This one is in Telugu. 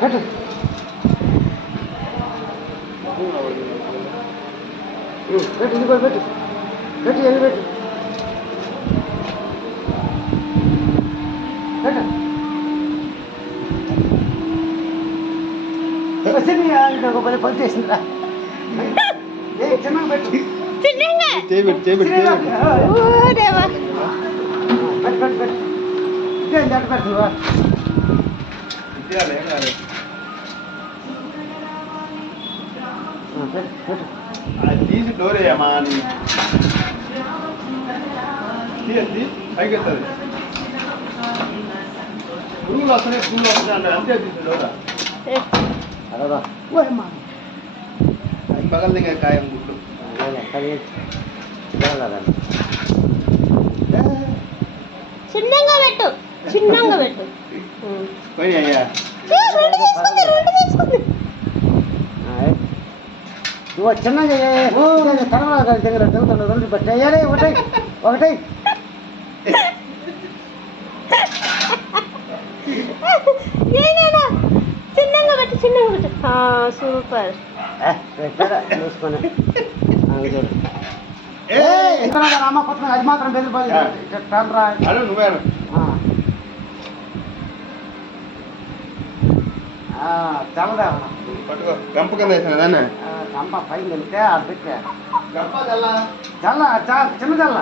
పెట్టు పెట్టు ఇది కూడా పెట్టు పెట్టు వెళ్ళి పెట్టు పెట్టు ఒక పని పని చేసిందిరా చిన్నగా పెట్టు పెట్టు పెట్టు పెట్టు ఇదే జట్టు పెడుతున్నావా తీసి డోరేయమ్మా పైకి వస్తుంది పురుగులు వస్తున్నాయి పురుగులు వస్తున్నాయి అంటే అంతే తీసి డోరా బగల్ దగ్గర కాయం గుడ్లు చిన్నగా పెట్టు చిన్నగా పెట్టు పోయి అయ్యా నువ్వు చిన్నగా తర్వాత దగ్గర తెగుతుంది బట్ అయ్యాలి ఒకటి ఒకటి చిన్నగా పెట్టు చిన్నగా పెట్టు సూపర్ చూసుకొని అమ్మ కొత్త అది మాత్రం బెదిరిపోయి నువ్వే చల్లదా పట్టుకో గంప కింద వేసిన దాన్ని గంప పైకి వెళ్తే అది పెట్టా గంప చల్ల చల్ల చిన్న చల్ల